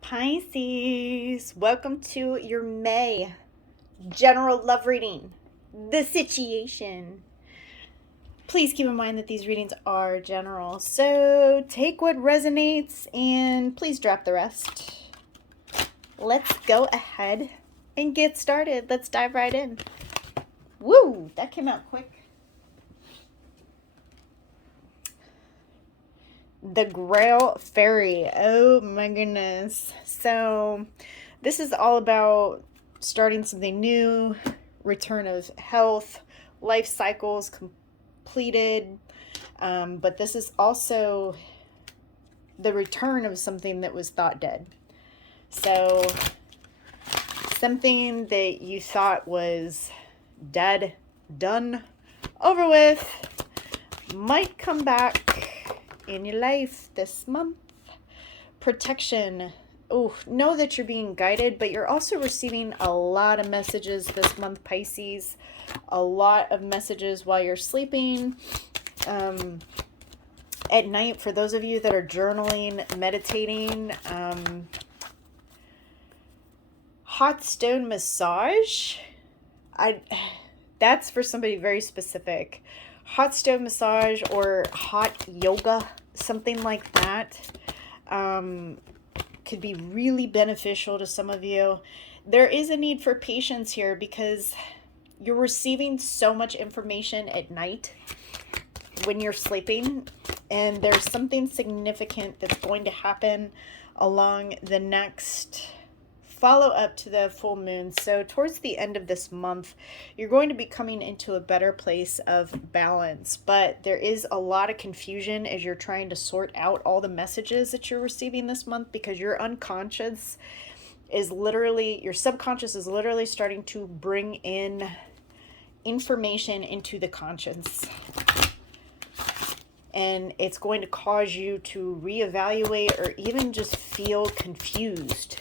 Pisces, welcome to your May general love reading, The Situation. Please keep in mind that these readings are general, so take what resonates and please drop the rest. Let's go ahead and get started. Let's dive right in. Woo, that came out quick. The Grail Fairy. Oh my goodness. So this is all about starting something new, return of health, life cycles completed. But this is also the return of something that was thought dead. So something that you thought was dead, done, over with, might come back in your life this month. Protection. Oh, know that you're being guided, but you're also receiving a lot of messages this month, Pisces. A lot of messages while you're sleeping. At night, for those of you that are journaling, meditating, hot stone massage. That's for somebody very specific. Hot stone massage or hot yoga, something like that, could be really beneficial to some of you. There is a need for patience here because you're receiving so much information at night when you're sleeping, and there's something significant that's going to happen along the next follow up to the full moon. So towards the end of this month, you're going to be coming into a better place of balance, but there is a lot of confusion as you're trying to sort out all the messages that you're receiving this month, because your unconscious is literally, your subconscious is literally starting to bring in information into the conscious, and it's going to cause you to reevaluate or even just feel confused,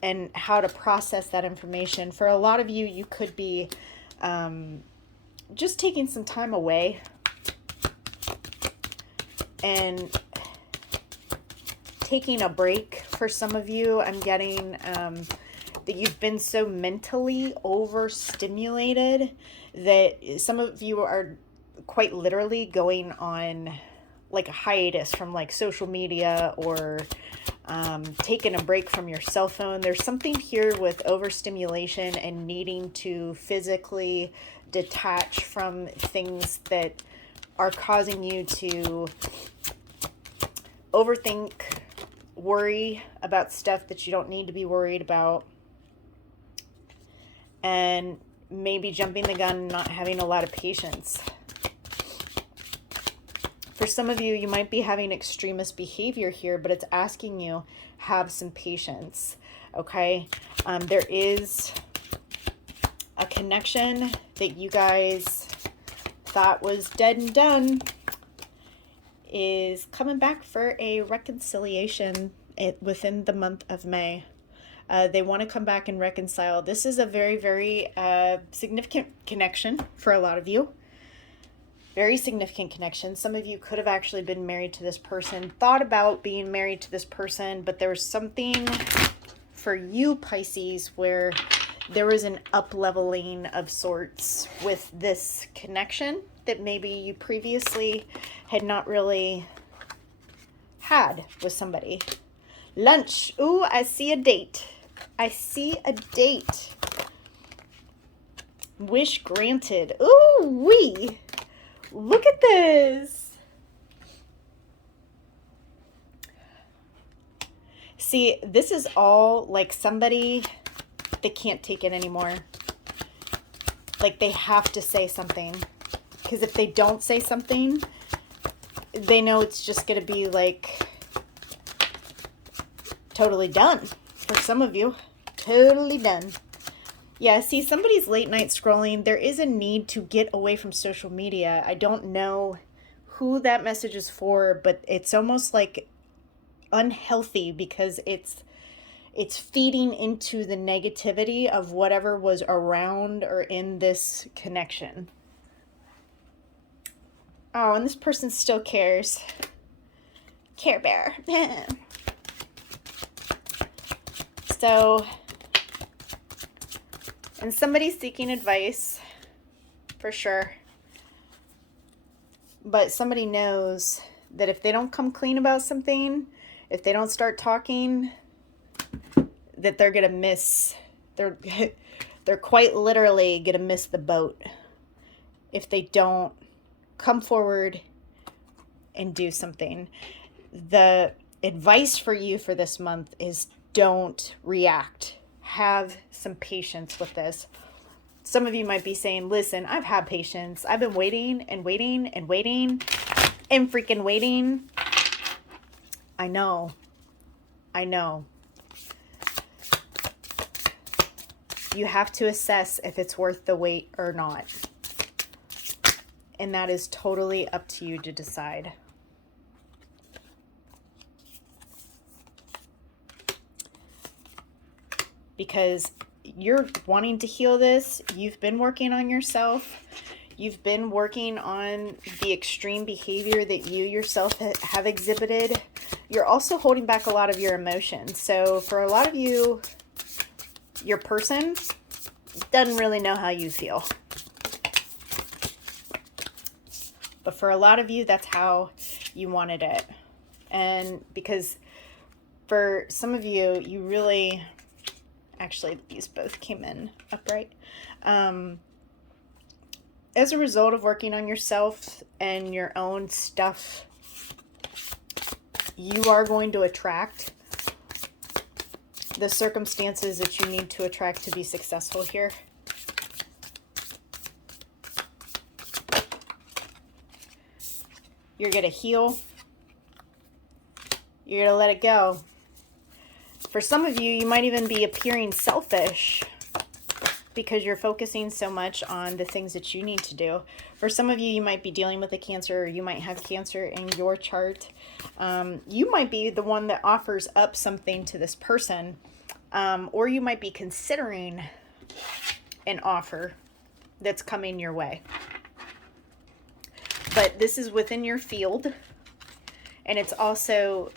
and how to process that information. For a lot of you, you could be just taking some time away and taking a break. For some of you, I'm getting that you've been so mentally overstimulated that some of you are quite literally going on like a hiatus from like social media, or taking a break from your cell phone. There's something here with overstimulation and needing to physically detach from things that are causing you to overthink, worry about stuff that you don't need to be worried about, and maybe jumping the gun and not having a lot of patience. For some of you, you might be having extremist behavior here, but it's asking you have some patience, okay? There is a connection that you guys thought was dead and done is coming back for a reconciliation within the month of May. They want to come back and reconcile. This is a very, very significant connection for a lot of you. Very significant connection. Some of you could have actually been married to this person, thought about being married to this person, but there was something for you, Pisces, where there was an up-leveling of sorts with this connection that maybe you previously had not really had with somebody. Lunch. Ooh, I see a date. I see a date. Wish granted. Ooh, wee. Look at this. See, this is all like somebody that can't take it anymore. Like they have to say something. Because if they don't say something, they know it's just going to be like totally done. For some of you, totally done. Yeah, see, somebody's late night scrolling. There is a need to get away from social media. I don't know who that message is for, but it's almost like unhealthy because it's feeding into the negativity of whatever was around or in this connection. Oh, and this person still cares. Care Bear. So, and somebody's seeking advice, for sure. But somebody knows that if they don't come clean about something, if they don't start talking, that they're going to miss, they're quite literally going to miss the boat if they don't come forward and do something. The advice for you for this month is don't react. Have some patience with this. Some of you might be saying, listen, I've had patience. I've been waiting and waiting and waiting and freaking waiting. I know. You have to assess if it's worth the wait or not. And that is totally up to you to decide. Because you're wanting to heal this. You've been working on yourself. You've been working on the extreme behavior that you yourself have exhibited. You're also holding back a lot of your emotions. So for a lot of you, your person doesn't really know how you feel. But for a lot of you, that's how you wanted it. And because for some of you, you really... Actually, these both came in upright. As a result of working on yourself and your own stuff, you are going to attract the circumstances that you need to attract to be successful here. You're going to heal. You're going to let it go. For some of you, you might even be appearing selfish because you're focusing so much on the things that you need to do. For some of you, you might be dealing with a cancer, or you might have cancer in your chart. You might be the one that offers up something to this person, or you might be considering an offer that's coming your way. But this is within your field, and it's also...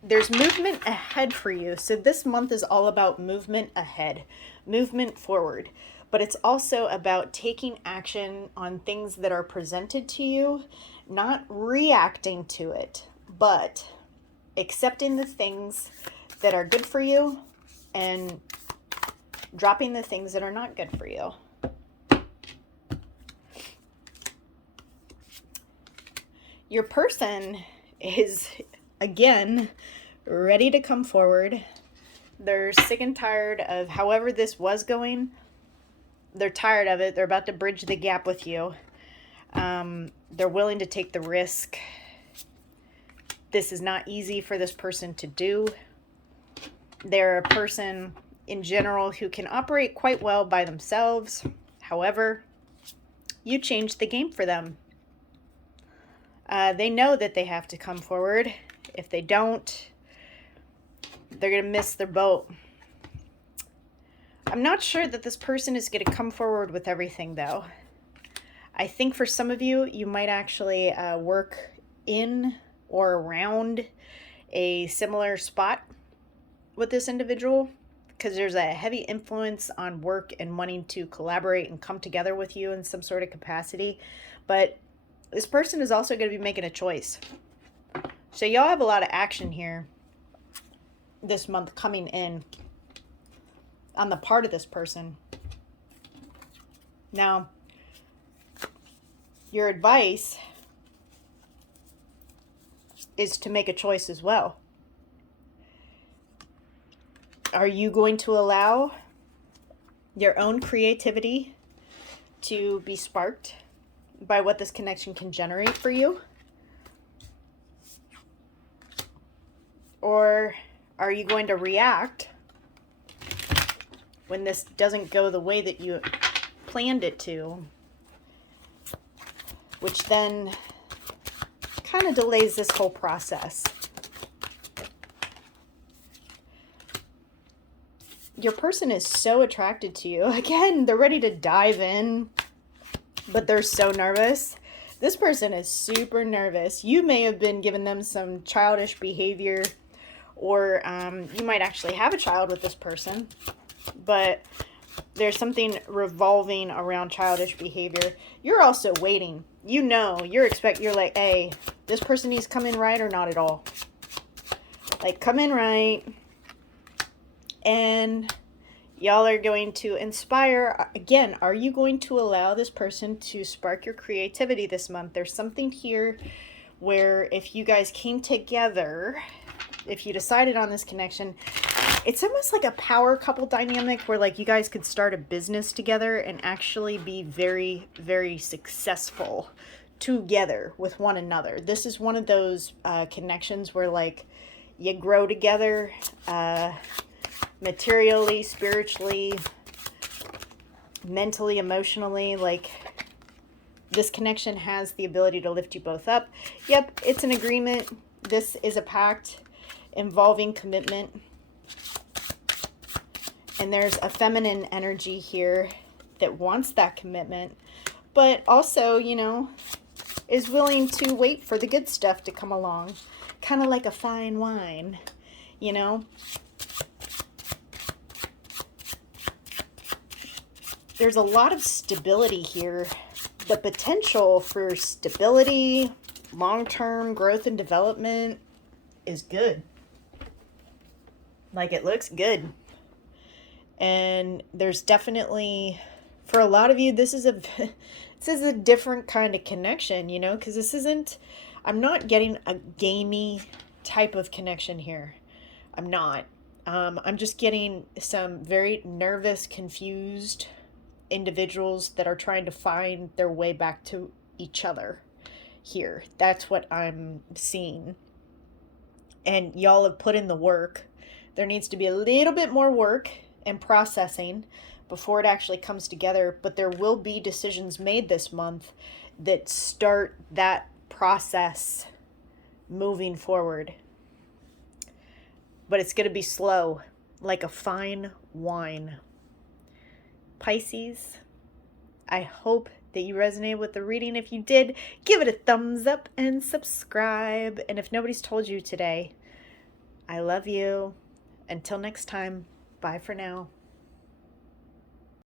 There's movement ahead for you. So this month is all about movement ahead, movement forward. But it's also about taking action on things that are presented to you, not reacting to it, but accepting the things that are good for you and dropping the things that are not good for you. Your person is... again, ready to come forward. They're sick and tired of however this was going. They're tired of it. They're about to bridge the gap with you. They're willing to take the risk. This is not easy for this person to do. They're a person in general who can operate quite well by themselves. However, you changed the game for them. They know that they have to come forward. If they don't, they're going to miss their boat. I'm not sure that this person is going to come forward with everything, though. I think for some of you, you might actually work in or around a similar spot with this individual, because there's a heavy influence on work and wanting to collaborate and come together with you in some sort of capacity. But this person is also going to be making a choice. So y'all have a lot of action here this month coming in on the part of this person. Now, your advice is to make a choice as well. Are you going to allow your own creativity to be sparked by what this connection can generate for you? Or are you going to react when this doesn't go the way that you planned it to? Which then kind of delays this whole process. Your person is so attracted to you. Again, they're ready to dive in, but they're so nervous. This person is super nervous. You may have been giving them some childish behavior, or you might actually have a child with this person, but there's something revolving around childish behavior. You're also waiting. You know, you're like, hey, this person needs to come in right or not at all. Like, come in right. And y'all are going to inspire. Again, are you going to allow this person to spark your creativity this month? There's something here where if you guys came together, if you decided on this connection, it's almost like a power couple dynamic where like you guys could start a business together and actually be very, very successful together with one another. This is one of those connections where like you grow together materially, spiritually, mentally, emotionally. Like, this connection has the ability to lift you both up. Yep, it's an agreement. This is a pact involving commitment. And there's a feminine energy here that wants that commitment, but also, you know, is willing to wait for the good stuff to come along. Kind of like a fine wine, you know? There's a lot of stability here. The potential for stability, long-term growth and development is good. Like, it looks good. And there's definitely, for a lot of you, this is a different kind of connection, you know, because this isn't, I'm not getting a gamey type of connection here. I'm not. I'm just getting some very nervous, confused individuals that are trying to find their way back to each other here. That's what I'm seeing. And y'all have put in the work. There needs to be a little bit more work and processing before it actually comes together, but there will be decisions made this month that start that process moving forward. But it's going to be slow, like a fine wine. Pisces, I hope that you resonate with the reading. If you did, give it a thumbs up and subscribe. And if nobody's told you today, I love you. Until next time, bye for now.